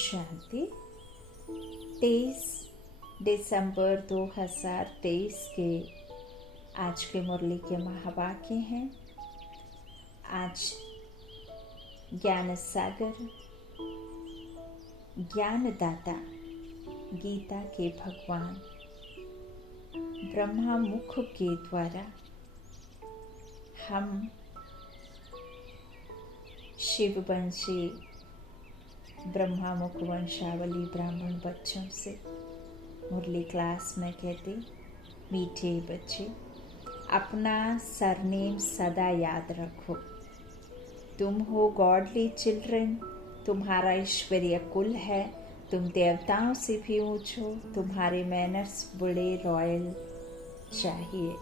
शांति। 23 दिसंबर 2023 के आज के मुरली के महावाक्य हैं। आज ज्ञान सागर ज्ञानदाता गीता के भगवान ब्रह्मा मुख के द्वारा हम शिववंशी ब्रह्मा मुख वंशावली ब्राह्मण बच्चों से मुरली क्लास में कहते, मीठे बच्चे अपना सरनेम सदा याद रखो। तुम हो गॉडली चिल्ड्रन, तुम्हारा ईश्वरीय कुल है, तुम देवताओं से भी ऊंच हो, तुम्हारे मैनर्स बड़े रॉयल चाहिए।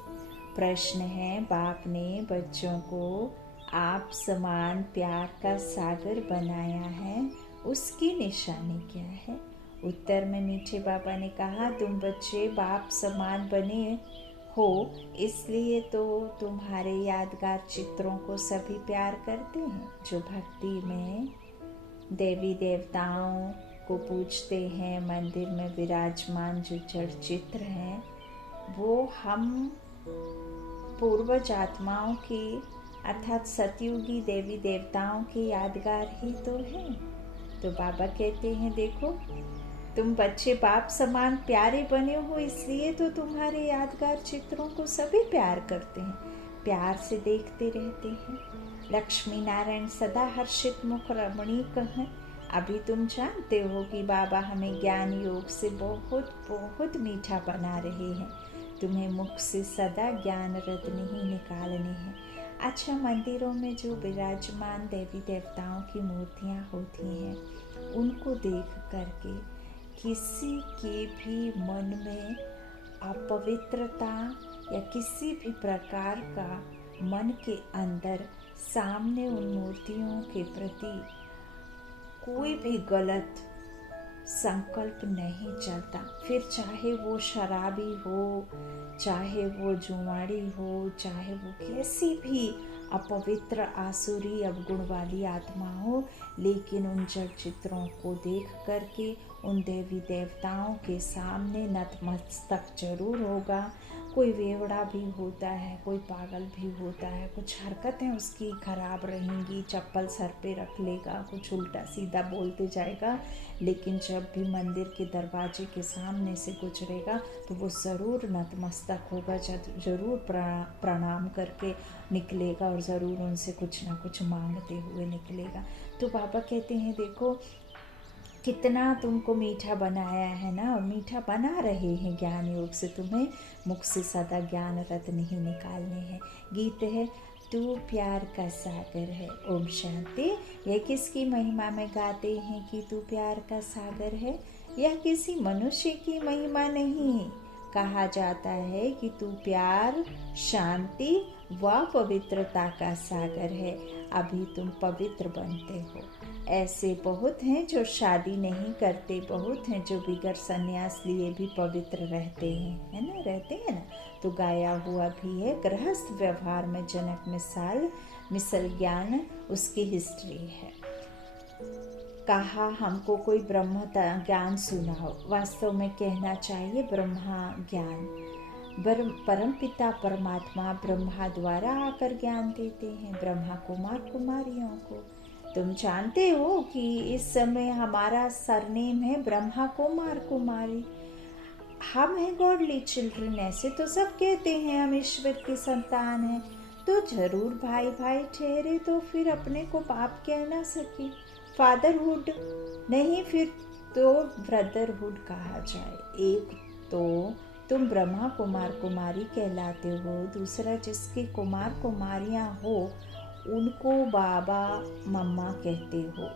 प्रश्न है, बाप ने बच्चों को आप समान प्यार का सागर बनाया है, उसकी निशानी क्या है? उत्तर में मीठे बाबा ने कहा, तुम बच्चे बाप समान बने हो, इसलिए तो तुम्हारे यादगार चित्रों को सभी प्यार करते हैं। जो भक्ति में देवी देवताओं को पूजते हैं, मंदिर में विराजमान जो जड़ चित्र हैं, वो हम पूर्वज आत्माओं की अर्थात सतयुगी देवी देवताओं के यादगार ही तो हैं। तो बाबा कहते हैं, देखो तुम बच्चे बाप समान प्यारे बने हो, इसलिए तो तुम्हारे यादगार चित्रों को सभी प्यार करते हैं, प्यार से देखते रहते हैं। लक्ष्मी नारायण सदा हर्षित मुख रमणीक हैं। अभी तुम जानते हो कि बाबा हमें ज्ञान योग से बहुत बहुत मीठा बना रहे हैं। तुम्हें मुख से सदा ज्ञान रत्न ही निकालने हैं। अच्छा, मंदिरों में जो विराजमान देवी देवताओं की मूर्तियाँ होती हैं, उनको देख करके किसी के भी मन में अपवित्रता या किसी भी प्रकार का मन के अंदर सामने उन मूर्तियों के प्रति कोई भी गलत संकल्प नहीं चलता। फिर चाहे वो शराबी हो, चाहे वो जुआड़ी हो, चाहे वो कैसी भी अपवित्र आसुरी अवगुण वाली आत्मा हो, लेकिन उन जड़ चित्रों को देख करके उन देवी देवताओं के सामने नतमस्तक जरूर होगा। कोई वेवड़ा भी होता है, कोई पागल भी होता है, कुछ हरकतें उसकी खराब रहेंगी, चप्पल सर पे रख लेगा, कुछ उल्टा सीधा बोलते जाएगा, लेकिन जब भी मंदिर के दरवाजे के सामने से गुजरेगा तो वो ज़रूर नतमस्तक होगा, ज़रूर प्रणाम करके निकलेगा और ज़रूर उनसे कुछ ना कुछ मांगते हुए निकलेगा। तो बाबा कहते हैं, देखो कितना तुमको मीठा बनाया है ना, और मीठा बना रहे हैं ज्ञान योग से। तुम्हें मुख से सदा ज्ञान रत्न ही निकालने हैं। गीत है, तू प्यार का सागर है। ओम शांति। यह किसकी महिमा में गाते हैं कि तू प्यार का सागर है? यह किसी मनुष्य की महिमा नहीं। कहा जाता है कि तू प्यार, शांति व पवित्रता का सागर है। अभी तुम पवित्र बनते हो। ऐसे बहुत हैं जो शादी नहीं करते, बहुत हैं जो बिगर संन्यास लिए भी पवित्र रहते हैं, है ना, रहते हैं ना। तो गाया हुआ भी है, गृहस्थ व्यवहार में जनक मिसल ज्ञान उसकी हिस्ट्री है। कहा हमको कोई ब्रह्म ज्ञान सुनाओ। वास्तव में कहना चाहिए ब्रह्मा ज्ञान। परम पिता परमात्मा ब्रह्मा द्वारा आकर ज्ञान देते हैं ब्रह्मा कुमार कुमारियों को। तुम जानते हो कि इस समय हमारा सरनेम है ब्रह्मा कुमार कुमारी। हम हैं गॉडली चिल्ड्रन। ऐसे तो सब कहते हैं हम ईश्वर की संतान हैं, तो जरूर भाई भाई ठहरे तो फिर अपने को बाप कह ना सके, फादरहुड नहीं, फिर तो ब्रदरहुड कहा जाए। एक तो तुम ब्रह्मा कुमार कुमारी कहलाते हो, दूसरा जिसके कुमार कुमारियां हो उनको बाबा मम्मा कहते हो।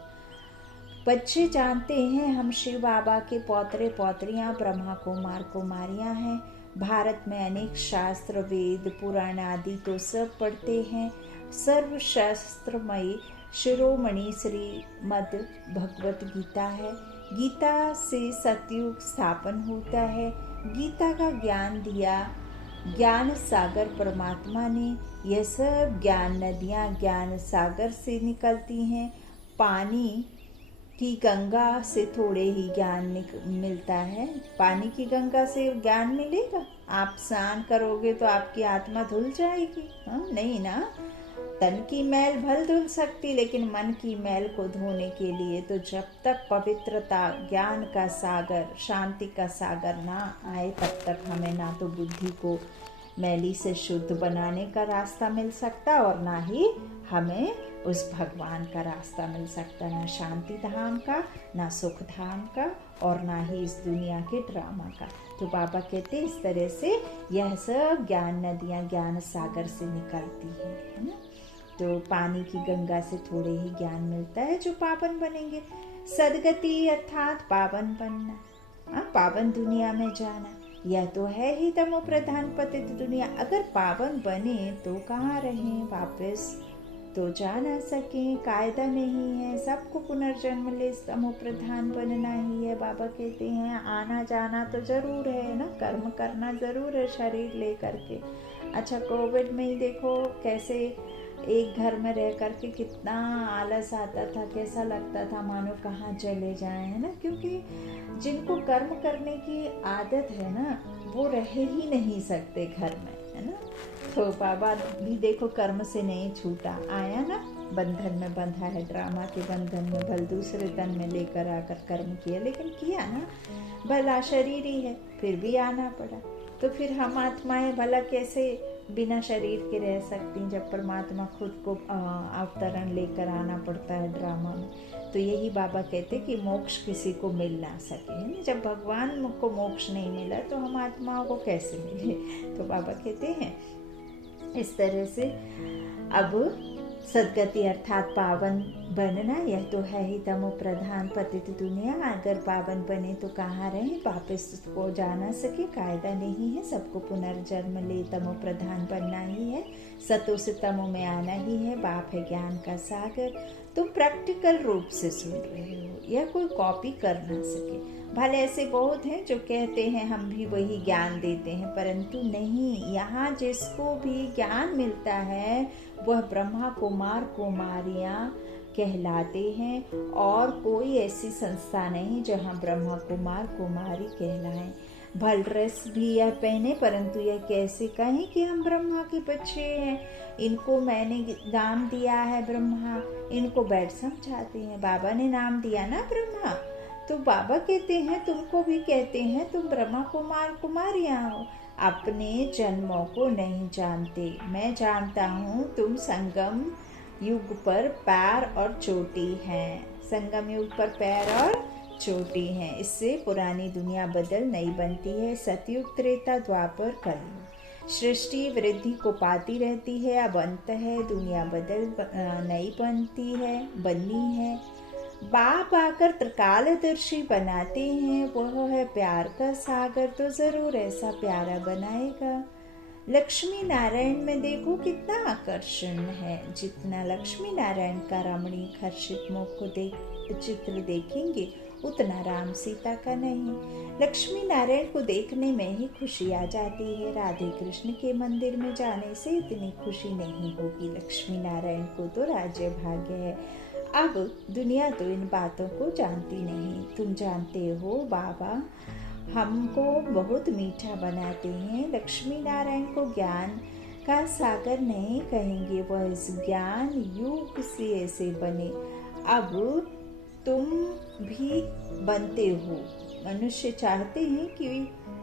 बच्चे जानते हैं हम शिव बाबा के पौत्रे पौत्रियां ब्रह्मा कुमार कुमारियां हैं। भारत में अनेक शास्त्र वेद पुराण आदि तो सब पढ़ते हैं। सर्वशास्त्रमयी शिरोमणि श्रीमद् भगवत गीता है। गीता से सतयुग स्थापन होता है। गीता का ज्ञान दिया ज्ञान सागर परमात्मा ने। यह सब ज्ञान नदियाँ ज्ञान सागर से निकलती हैं। पानी की गंगा से थोड़े ही ज्ञान मिलता है। पानी की गंगा से ज्ञान मिलेगा? आप स्नान करोगे तो आपकी आत्मा धुल जाएगी? हाँ, नहीं ना। तन की मैल भल धुल सकती, लेकिन मन की मैल को धोने के लिए तो जब तक पवित्रता, ज्ञान का सागर, शांति का सागर ना आए, तब तक हमें ना तो बुद्धि को मैली से शुद्ध बनाने का रास्ता मिल सकता और ना ही हमें उस भगवान का रास्ता मिल सकता, ना शांति धाम का, ना सुख धाम का, और ना ही इस दुनिया के ड्रामा का। तो बाबा कहते इस तरह से यह सब ज्ञान नदियाँ ज्ञान सागर से निकलती है ना। तो पानी की गंगा से थोड़े ही ज्ञान मिलता है जो पावन बनेंगे। सदगति अर्थात पावन बनना, पावन दुनिया में जाना, यह तो है ही तमो प्रधान पतित दुनिया। अगर पावन बने तो कहाँ रहें, वापस तो जा ना सकें, कायदा नहीं है, सबको पुनर्जन्म ले तमो प्रधान बनना ही है। बाबा कहते हैं आना जाना तो जरूर है ना, कर्म करना जरूर है शरीर ले करके। अच्छा, कोविड में ही देखो कैसे एक घर में रह करके कितना आलस आता था, कैसा लगता था मानो कहाँ चले जाए, है ना। क्योंकि जिनको कर्म करने की आदत है ना, वो रह ही नहीं सकते घर में, है ना। तो बाबा भी देखो कर्म से नहीं छूटा, आया ना, बंधन में बंधा है, ड्रामा के बंधन में, भल दूसरे तन में लेकर आकर कर्म किया, लेकिन किया ना, भला शरीर ही है, फिर भी आना पड़ा। तो फिर हम आत्माएं भला कैसे बिना शरीर के रह सकती, जब परमात्मा खुद को अवतरण लेकर आना पड़ता है ड्रामा में। तो यही बाबा कहते कि मोक्ष किसी को मिल ना सके, है ना। जब भगवान को मोक्ष नहीं मिला तो हम आत्माओं को कैसे मिले। तो बाबा कहते हैं इस तरह से अब सदगति अर्थात पावन बनना, यह तो है ही तमो प्रधान पतित दुनिया। अगर पावन बने तो कहाँ रहे, वापस को जा ना सके, कायदा नहीं है, सबको पुनर्जन्म ले तमो प्रधान बनना ही है, सतो से तमो में आना ही है। बाप है ज्ञान का सागर। तुम प्रैक्टिकल रूप से सुन रहे हो, यह कोई कॉपी कर ना सके। भले ऐसे बहुत हैं जो कहते हैं हम भी वही ज्ञान देते हैं, परंतु नहीं, यहाँ जिसको भी ज्ञान मिलता है वह ब्रह्मा कुमार कुमारियाँ कहलाते हैं, और कोई ऐसी संस्था नहीं जहाँ ब्रह्मा कुमार कुमारी कहलाएं। भल ड्रेस भी यह पहने, परंतु यह कैसे कहें कि हम ब्रह्मा के बच्चे हैं, इनको मैंने नाम दिया है ब्रह्मा, इनको बैठ समझाते हैं। बाबा ने नाम दिया ना ब्रह्मा, तो बाबा कहते हैं तुमको भी कहते हैं तुम ब्रह्मा कुमार कुमारियाँ हो, अपने जन्मों को नहीं जानते। मैं जानता हूँ तुम संगम युग पर पैर और चोटी हैं, संगम युग पर पैर और चोटी हैं। इससे पुरानी दुनिया बदल नई बनती है। सतयुग त्रेता द्वापर कलयुग, सृष्टि वृद्धि को पाती रहती है। अब अंत है, दुनिया बदल नई बनती है, बनी है। बाप आकर त्रिकालदर्शी बनाते हैं, वह है प्यार का सागर, तो जरूर ऐसा प्यारा बनाएगा। लक्ष्मी नारायण में देखो कितना आकर्षण है। जितना लक्ष्मी नारायण का रमणीक हर्षित मुख को चित्र देखेंगे उतना राम सीता का नहीं। लक्ष्मी नारायण को देखने में ही खुशी आ जाती है, राधे कृष्ण के मंदिर में जाने से इतनी खुशी नहीं होगी। लक्ष्मी नारायण को तो राज्य भाग्य है। अब दुनिया तो इन बातों को जानती नहीं। तुम जानते हो बाबा हमको बहुत मीठा बनाते हैं। लक्ष्मी नारायण को ज्ञान का सागर नहीं कहेंगे, वह इस ज्ञान युग से ऐसे बने। अब तुम भी बनते हो। मनुष्य चाहते हैं कि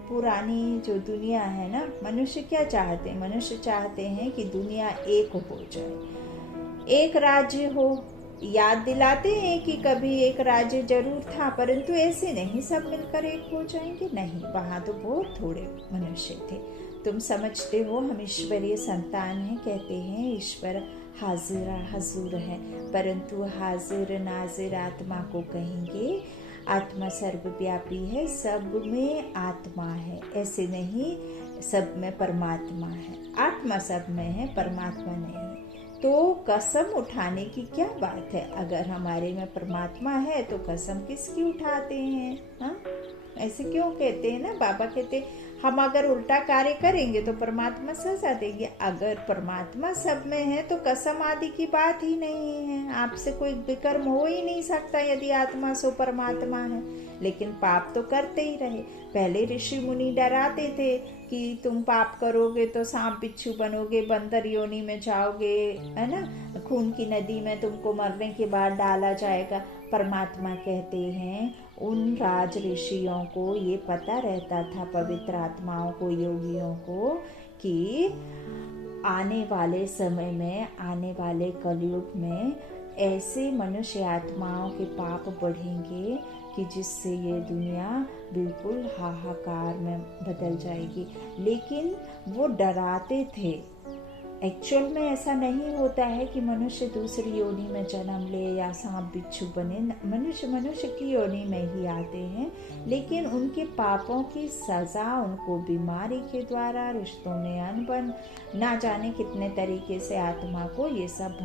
पुरानी जो दुनिया है ना, मनुष्य क्या चाहते हैं, मनुष्य चाहते हैं कि दुनिया एक हो जाए, एक राज्य हो। याद दिलाते हैं कि कभी एक राज्य जरूर था, परंतु ऐसे नहीं सब मिलकर एक हो जाएंगे, नहीं, वहाँ तो बहुत थोड़े मनुष्य थे। तुम समझते हो हम ईश्वरीय संतान हैं, कहते हैं ईश्वर हाजिर हजूर है, परंतु हाजिर नाजिर आत्मा को कहेंगे। आत्मा सर्वव्यापी है, सब में आत्मा है, ऐसे नहीं सब में परमात्मा है। आत्मा सब में है, परमात्मा नहीं। तो कसम उठाने की क्या बात है, अगर हमारे में परमात्मा है तो कसम किसकी उठाते हैं। हाँ, ऐसे क्यों कहते हैं ना, बाबा कहते हम अगर उल्टा कार्य करेंगे तो परमात्मा सजा देंगे। अगर परमात्मा सब में है तो कसम आदि की बात ही नहीं है। आपसे कोई विकर्म हो ही नहीं सकता यदि आत्मा सो परमात्मा है। लेकिन पाप तो करते ही रहे। पहले ऋषि मुनि डराते थे कि तुम पाप करोगे तो सांप बिच्छू बनोगे, बंदर योनि में जाओगे, है ना, खून की नदी में तुमको मरने के बाद डाला जाएगा। परमात्मा कहते हैं उन राज ऋषियों को ये पता रहता था, पवित्र आत्माओं को, योगियों को, कि आने वाले समय में, आने वाले कलयुग में ऐसे मनुष्य आत्माओं के पाप बढ़ेंगे कि जिससे ये दुनिया बिल्कुल हाहाकार में बदल जाएगी। लेकिन वो डराते थे। एक्चुअल में ऐसा नहीं होता है कि मनुष्य दूसरी योनि में जन्म ले या सांप बिच्छू बने। मनुष्य की योनि में ही आते हैं, लेकिन उनके पापों की सजा उनको बीमारी के द्वारा, रिश्तों में अनबन, ना जाने कितने तरीके से आत्मा को ये सब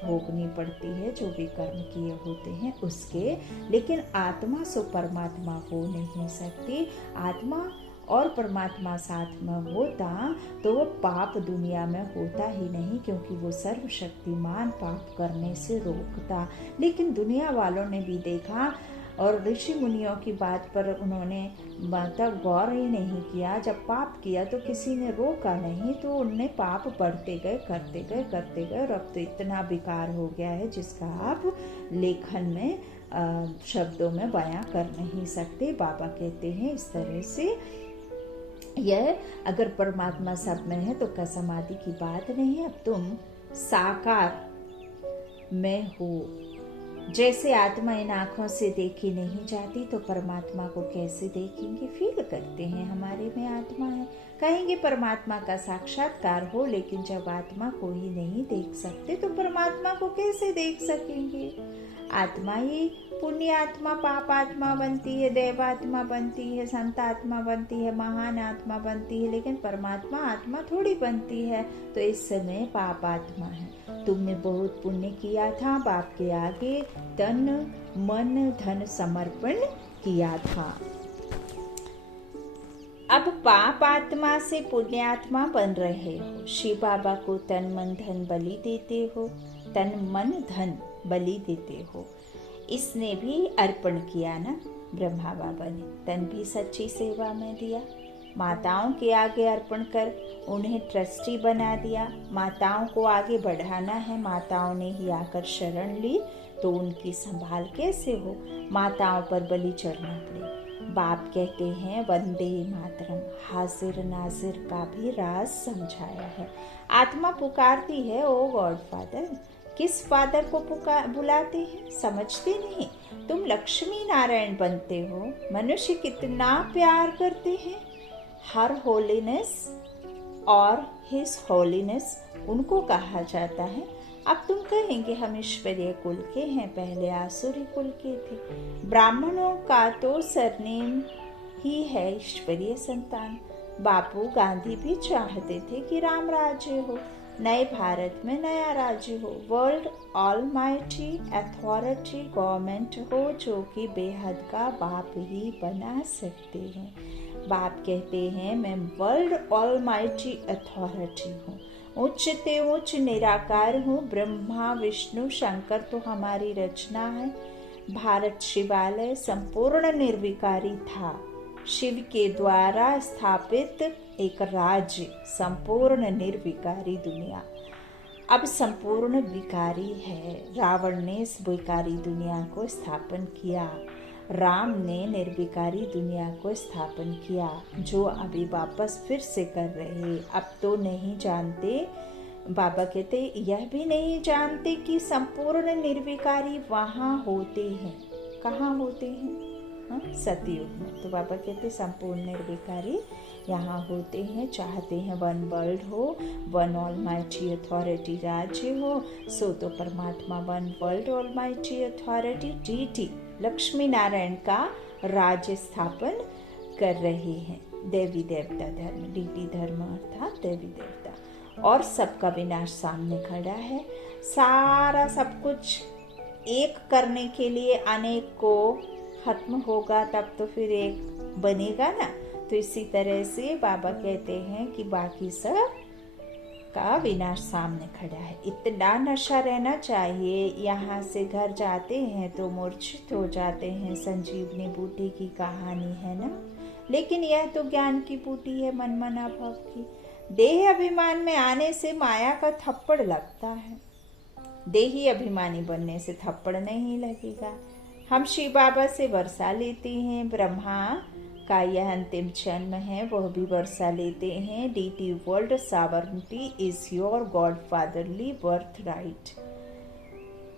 भोगनी पड़ती है जो भी कर्म किए होते हैं उसके। लेकिन आत्मा सो परमात्मा हो नहीं सकती। आत्मा और परमात्मा साथ में होता तो वो पाप दुनिया में होता ही नहीं, क्योंकि वो सर्वशक्तिमान पाप करने से रोकता। लेकिन दुनिया वालों ने भी देखा और ऋषि मुनियों की बात पर उन्होंने मतलब गौर ही नहीं किया। जब पाप किया तो किसी ने रोका नहीं, तो उनने पाप बढ़ते गए, करते गए और अब तो इतना बेकार हो गया है जिसका आप लेखन में शब्दों में बयां कर नहीं सकते। बाबा कहते हैं इस तरह से यह अगर परमात्मा सब में है तो कसम आदि की बात नहीं है। अब तुम साकार में हो। जैसे आत्मा इन आँखों से देखी नहीं जाती तो परमात्मा को कैसे देखेंगे? फील करते हैं हमारे में आत्मा है। कहेंगे परमात्मा का साक्षात्कार हो, लेकिन जब आत्मा को ही नहीं देख सकते तो परमात्मा को कैसे देख सकेंगे? आत्मा ही पुण्य आत्मा, पाप आत्मा बनती है, देव आत्मा बनती है, संत आत्मा बनती है, महान आत्मा बनती है, लेकिन परमात्मा आत्मा थोड़ी बनती है। तो इस समय पाप आत्मा है। तुमने बहुत पुण्य किया था, बाप के आगे तन मन धन समर्पण किया था। अब पाप आत्मा से पुण्य आत्मा बन रहे हो। शिव बाबा को तन मन धन बलि देते हो, तन मन धन बलि देते हो। इसने भी अर्पण किया ना ब्रह्मा बाबा ने, तन भी सच्ची सेवा में दिया। माताओं के आगे अर्पण कर उन्हें ट्रस्टी बना दिया। माताओं को आगे बढ़ाना है, माताओं ने ही आकर शरण ली तो उनकी संभाल कैसे हो? माताओं पर बलि चढ़ना पड़े। बाप कहते हैं वंदे मातरम, हाजिर नाजिर का भी राज समझाया है। आत्मा पुकारती है ओ गॉड फादर। किस फादर को बुलाते हैं? समझते नहीं। तुम लक्ष्मी नारायण बनते हो। मनुष्य कितना प्यार करते हैं। हर होलीनेस और हिज होलीनेस उनको कहा जाता है। अब तुम कहेंगे हम ईश्वरीय कुल के हैं, पहले आसुरी कुल के थे। ब्राह्मणों का तो सरनेम ही है ईश्वरीय संतान। बापू गांधी भी चाहते थे कि राम राज्य हो, नए भारत में नया राज्य हो, वर्ल्ड ऑलमाइटी अथॉरिटी गवर्नमेंट हो, जो कि बेहद का बाप ही बना सकते हैं। बाप कहते हैं मैं वर्ल्ड ऑलमाइटी अथॉरिटी हूँ, उच्च ते उच्च निराकार हूँ। ब्रह्मा विष्णु शंकर तो हमारी रचना है। भारत शिवालय संपूर्ण निर्विकारी था। शिव के द्वारा स्थापित एक राज्य, संपूर्ण निर्विकारी दुनिया अब संपूर्ण विकारी है। रावण ने इस विकारी दुनिया को स्थापन किया, राम ने निर्विकारी दुनिया को स्थापन किया, जो अभी वापस फिर से कर रहे। अब तो नहीं जानते, बाबा कहते यह भी नहीं जानते कि संपूर्ण निर्विकारी वहाँ होते हैं। कहाँ होते हैं? सतयुग में। तो बाबा कहते संपूर्ण निर्विकारी यहाँ होते हैं। चाहते हैं वन वर्ल्ड हो, वन ऑलमाइटी अथॉरिटी राज्य हो। सो तो परमात्मा one world almighty authority deity Lakshmi Narayan का राज्य स्थापन कर रहे हैं। देवी देवता धर्म, डीटी धर्म अर्थात देवी देवता, और सबका विनाश सामने खड़ा है। सारा सब कुछ एक करने के लिए अनेक को खत्म होगा, तब तो फिर एक बनेगा ना। तो इसी तरह से बाबा कहते हैं कि बाकी सब का विनाश सामने खड़ा है। इतना नशा रहना चाहिए, यहाँ से घर जाते हैं तो मूर्छित हो जाते हैं। संजीवनी बूटी की कहानी है ना, लेकिन यह तो ज्ञान की बूटी है, मन मना भव की। देह अभिमान में आने से माया का थप्पड़ लगता है, देही अभिमानी बनने से थप्पड़ नहीं लगेगा। हम शिव बाबा से वर्षा लेते हैं, ब्रह्मा का यह अंतिम जन्म है, वह भी वर्षा लेते हैं। डीटी world sovereignty is your god fatherly birthright.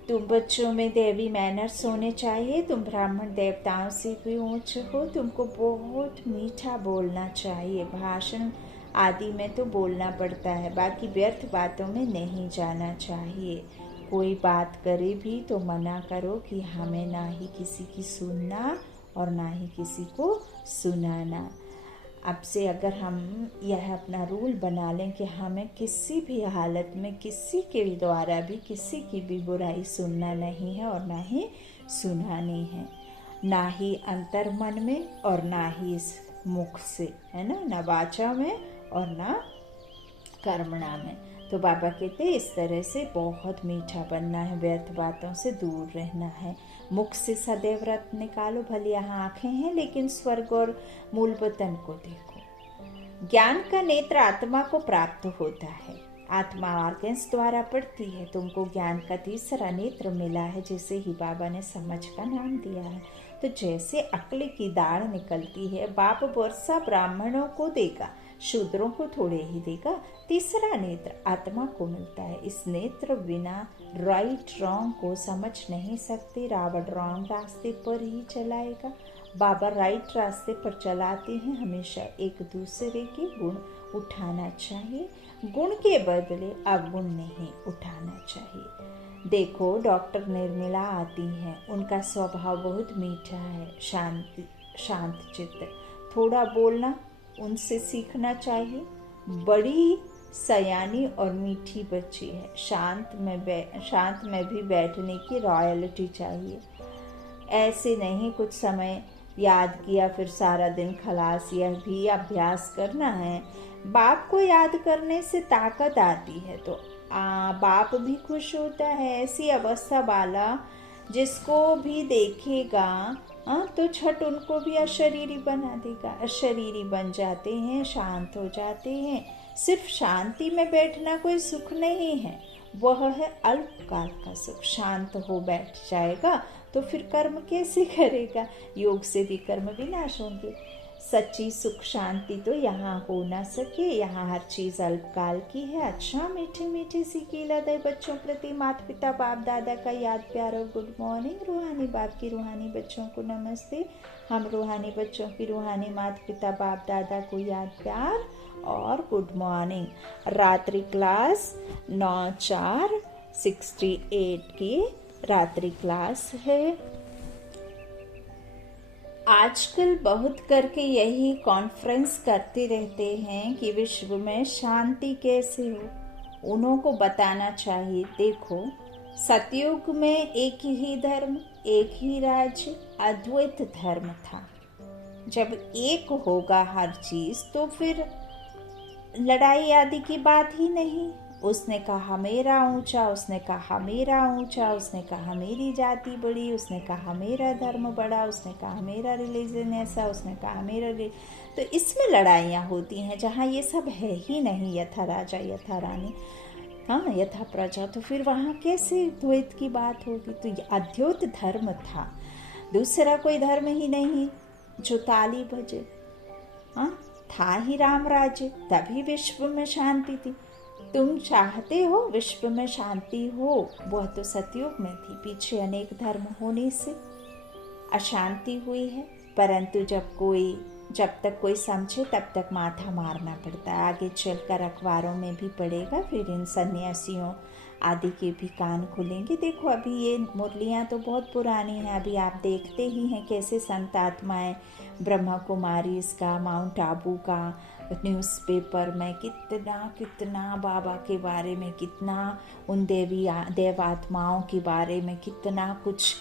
तुम बच्चों में देवी मैनर्स होने चाहिए, तुम ब्राह्मण देवताओं से भी ऊंच हो, तुमको बहुत मीठा बोलना चाहिए। भाषण आदि में तो बोलना पड़ता है, बाकी व्यर्थ बातों में नहीं जाना चाहिए। कोई बात करे भी तो मना करो कि हमें ना ही किसी की सुनना और ना ही किसी को सुनाना। अब से अगर हम यह अपना रूल बना लें कि हमें किसी भी हालत में किसी के द्वारा भी किसी की भी बुराई सुनना नहीं है और ना ही सुनानी है, ना ही अंतर मन में और ना ही इस मुख से, है ना वाचा में और ना कर्मणा में। तो बाबा कहते इस तरह से बहुत मीठा बनना है, व्यर्थ बातों से दूर रहना है। मुख से सदैव व्रत निकालो, भले यहाँ आंखें हैं लेकिन स्वर्ग और मूल वतन को देखो। ज्ञान का नेत्र आत्मा को प्राप्त होता है, आत्मा ऑर्गन्स द्वारा पढ़ती है। तुमको ज्ञान का तीसरा नेत्र मिला है, जिसे ही बाबा ने समझ का नाम दिया है। तो जैसे अक्ल की दाढ़ निकलती है, बाप वर्षा ब्राह्मणों को देगा, शूद्रों को थोड़े ही देगा। तीसरा नेत्र आत्मा को मिलता है। इस नेत्र बिना राइट रॉन्ग को समझ नहीं सकते। रावण रॉन्ग रास्ते पर ही चलाएगा, बाबा राइट रास्ते पर चलाते हैं। हमेशा एक दूसरे के गुण उठाना चाहिए, गुण के बदले अवगुण नहीं उठाना चाहिए। देखो डॉक्टर निर्मला आती हैं, उनका स्वभाव बहुत मीठा है, शांत चित्त। थोड़ा बोलना उनसे सीखना चाहिए। बड़ी सयानी और मीठी बच्ची है, शांत में भी बैठने की रॉयल्टी चाहिए। ऐसे नहीं कुछ समय याद किया फिर सारा दिन खलास, यह भी अभ्यास करना है। बाप को याद करने से ताकत आती है, तो बाप भी खुश होता है। ऐसी अवस्था वाला जिसको भी देखेगा तो छठ उनको भी अशरीरी बना देगा। अशरीरी बन जाते हैं, शांत हो जाते हैं। सिर्फ शांति में बैठना कोई सुख नहीं है, वह है अल्पकाल का सुख। शांत हो बैठ जाएगा तो फिर कर्म कैसे करेगा? योग से भी कर्म विनाश होंगे। सच्ची सुख शांति तो यहाँ हो ना सके, यहाँ हर चीज अल्पकाल की है। अच्छा मीठी मीठी सी कीलत बच्चों प्रति माता पिता बाप दादा का याद प्यार और गुड मॉर्निंग। रूहानी बाप की रूहानी बच्चों को नमस्ते। हम रूहानी बच्चों की रूहानी माता पिता बाप दादा को याद प्यार और गुड मॉर्निंग। रात्रि क्लास 9/4/68 की रात्रि क्लास है। आजकल बहुत करके यही कॉन्फ्रेंस करते रहते हैं कि विश्व में शांति कैसे हो। उन्हों को बताना चाहिए, देखो सतयुग में एक ही धर्म, एक ही राज्य, अद्वैत धर्म था। जब एक होगा हर चीज तो फिर लड़ाई आदि की बात ही नहीं। उसने कहा मेरा ऊंचा, उसने कहा मेरा ऊंचा, उसने कहा मेरी जाति बड़ी, उसने कहा मेरा धर्म बड़ा, उसने कहा मेरा रिलीजन ऐसा, उसने कहा मेरा तो इसमें लड़ाइयाँ होती हैं जहाँ ये सब है ही नहीं। यथा राजा यथा रानी, हाँ यथा प्रजा, तो फिर वहाँ कैसे द्वैत की बात होगी? तो ये अद्वैत धर्म था, दूसरा कोई धर्म ही नहीं जो ताली बजे। हाँ था ही राम राज्य, तभी विश्व में शांति थी। तुम चाहते हो विश्व में शांति हो, वह तो सतयुग में थी। पीछे अनेक धर्म होने से अशांति हुई है, परंतु जब तक कोई समझे तब तक माथा मारना पड़ता है। आगे चलकर अखबारों में भी पड़ेगा, फिर इन सन्यासियों आदि के भी कान खुलेंगे। देखो अभी ये मुरलियाँ तो बहुत पुरानी हैं, अभी आप देखते ही हैं कैसे संत आत्माएं ब्रह्मा कुमारी इसका, माउंट आबू का न्यूज़पेपर में कितना बाबा के बारे में, कितना उन देव आत्माओं के बारे में कितना कुछ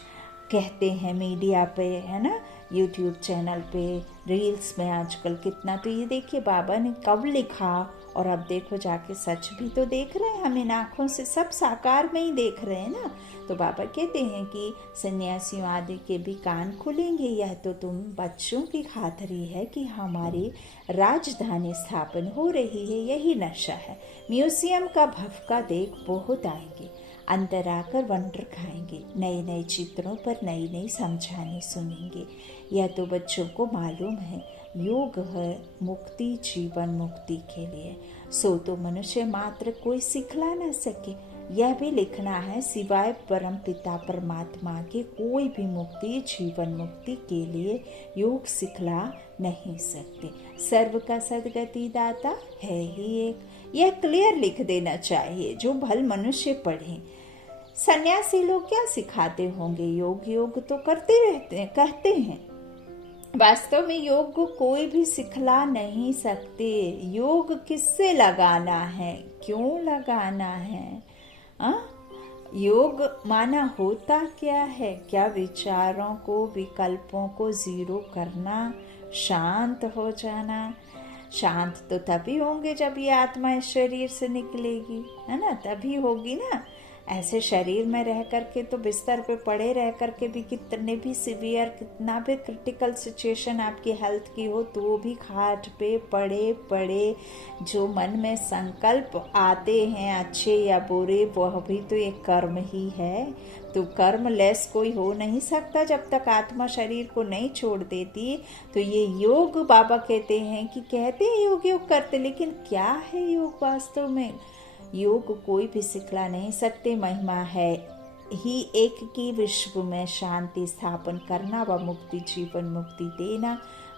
कहते हैं मीडिया पे, है ना, यूट्यूब चैनल पे, रील्स में आजकल कितना। तो ये देखिए बाबा ने कब लिखा और अब देखो जाके सच भी तो देख रहे हैं, हम इन आँखों से सब साकार में ही देख रहे हैं ना। तो बाबा कहते हैं कि सन्यासियों आदि के भी कान खुलेंगे, यह तो तुम बच्चों की खातरी है कि हमारी राजधानी स्थापन हो रही है, यही नशा है। म्यूजियम का भवका देख बहुत आएंगे, अंदर आकर वंडर खाएंगे, नए नए चित्रों पर नई नई समझाने सुनेंगे। यह तो बच्चों को मालूम है, योग है मुक्ति, जीवन मुक्ति के लिए, सो तो मनुष्य मात्र कोई सिखला न सके। यह भी लिखना है, सिवाय परम पिता परमात्मा के कोई भी मुक्ति जीवन मुक्ति के लिए योग सिखला नहीं सकते। सर्व का सदगति दाता है ही एक। यह क्लियर लिख देना चाहिए, जो भल मनुष्य पढ़े। सन्यासी लोग क्या सिखाते होंगे, योग योग तो करते रहते हैं, कहते हैं। वास्तव में योग को कोई भी सिखला नहीं सकते। योग किससे लगाना है, क्यों लगाना है? योग माना होता क्या है? क्या विचारों को, विकल्पों को जीरो करना, शांत हो जाना। शांत तो तभी होंगे जब ये आत्मा इस शरीर से निकलेगी, है ना, तभी होगी ना। ऐसे शरीर में रह करके तो बिस्तर पे पड़े रह करके भी कितने भी सिवियर, कितना भी क्रिटिकल सिचुएशन आपकी हेल्थ की हो, तो भी खाट पे पड़े पड़े जो मन में संकल्प आते हैं अच्छे या बुरे, वह भी तो एक कर्म ही है। तो कर्म लेस कोई हो नहीं सकता जब तक आत्मा शरीर को नहीं छोड़ देती। तो ये योग बाबा कहते हैं कि कहते हैं योग योग करते, लेकिन क्या है योग वास्तव में? योग कोई भी सिखला नहीं सकते। महिमा है ही एक की विश्व में शांति स्थापन करना व मुक्ति जीवन मुक्ति देना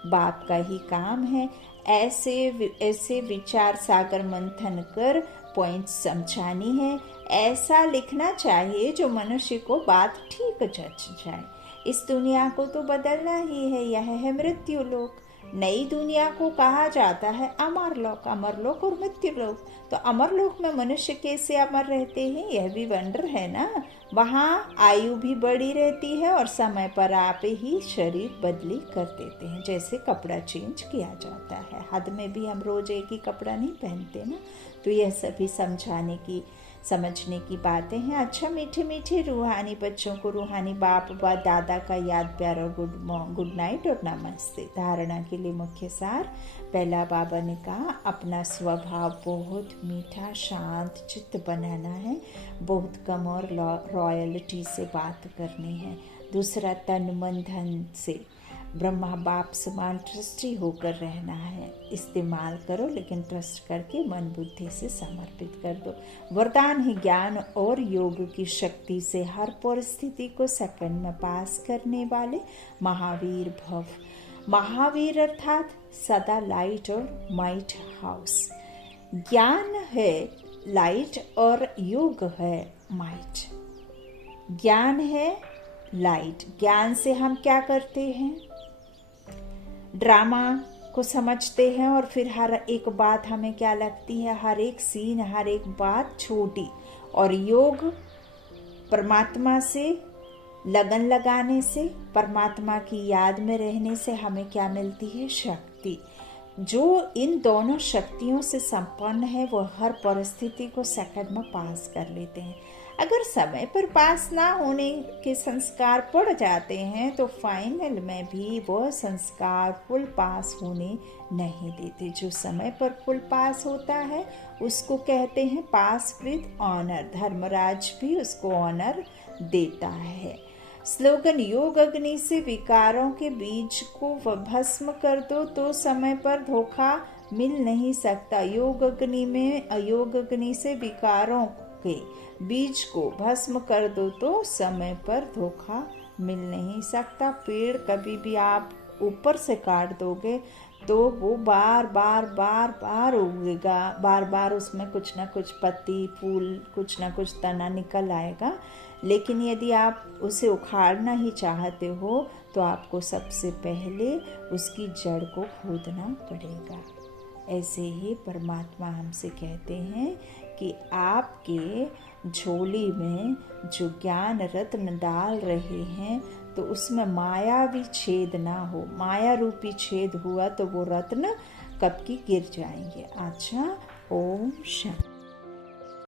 बाप का ही काम है। ऐसे विचार सागर मंथन कर पॉइंट समझानी है। ऐसा लिखना चाहिए जो मनुष्य को बात ठीक जच जाए। इस दुनिया को तो बदलना ही है, यह है मृत्यु लोक। नई दुनिया को कहा जाता है अमरलोक, अमरलोक और मृत्युलोक। तो अमरलोक में मनुष्य कैसे अमर रहते हैं, यह भी वंडर है ना। वहाँ आयु भी बड़ी रहती है और समय पर आप ही शरीर बदली कर देते हैं, जैसे कपड़ा चेंज किया जाता है। हद में भी हम रोज एक ही कपड़ा नहीं पहनते ना। तो यह सभी समझाने की, समझने की बातें हैं। अच्छा, मीठे मीठे रूहानी बच्चों को रूहानी बाप व दादा का याद प्यार और गुड नाइट और नमस्ते। धारणा के लिए मुख्य सार। पहला, बाबा ने कहा अपना स्वभाव बहुत मीठा शांत चित्त बनाना है, बहुत कम और रॉयल्टी से बात करनी है। दूसरा, तन मन धन से ब्रह्मा बाप समान ट्रस्टी होकर रहना है। इस्तेमाल करो लेकिन ट्रस्ट करके मन बुद्धि से समर्पित कर दो। वरदान है ज्ञान और योग की शक्ति से हर परिस्थिति को सेकंड में पास करने वाले महावीर भव। महावीर अर्थात सदा लाइट और माइट हाउस। ज्ञान है लाइट और योग है माइट। ज्ञान है लाइट। ज्ञान से हम क्या करते हैं, ड्रामा को समझते हैं और फिर हर एक बात हमें क्या लगती है, हर एक सीन, हर एक बात छोटी। और योग परमात्मा से लगन लगाने से, परमात्मा की याद में रहने से हमें क्या मिलती है, शक्ति। जो इन दोनों शक्तियों से संपन्न है वो हर परिस्थिति को सेकंड में पास कर लेते हैं। अगर समय पर पास ना होने के संस्कार पड़ जाते हैं तो फाइनल में भी वह संस्कार फुल पास होने नहीं देते। जो समय पर फुल पास होता है उसको कहते हैं पास विद ऑनर। धर्मराज भी उसको ऑनर देता है। स्लोगन, योग अग्नि से विकारों के बीज को भस्म कर दो तो समय पर धोखा मिल नहीं सकता। योग अग्नि से विकारों के बीज को भस्म कर दो तो समय पर धोखा मिल नहीं सकता। पेड़ कभी भी आप ऊपर से काट दोगे तो वो बार बार उगेगा, बार बार उसमें कुछ ना कुछ पत्ती, फूल, कुछ ना कुछ तना निकल आएगा। लेकिन यदि आप उसे उखाड़ना ही चाहते हो तो आपको सबसे पहले उसकी जड़ को खोदना पड़ेगा। ऐसे ही परमात्मा हमसे कहते हैं कि आपके झोली में जो ज्ञान रत्न डाल रहे हैं तो उसमें मायावी छेद ना हो। माया रूपी छेद हुआ तो वो रत्न कब की गिर जाएंगे। अच्छा, ओम शांति।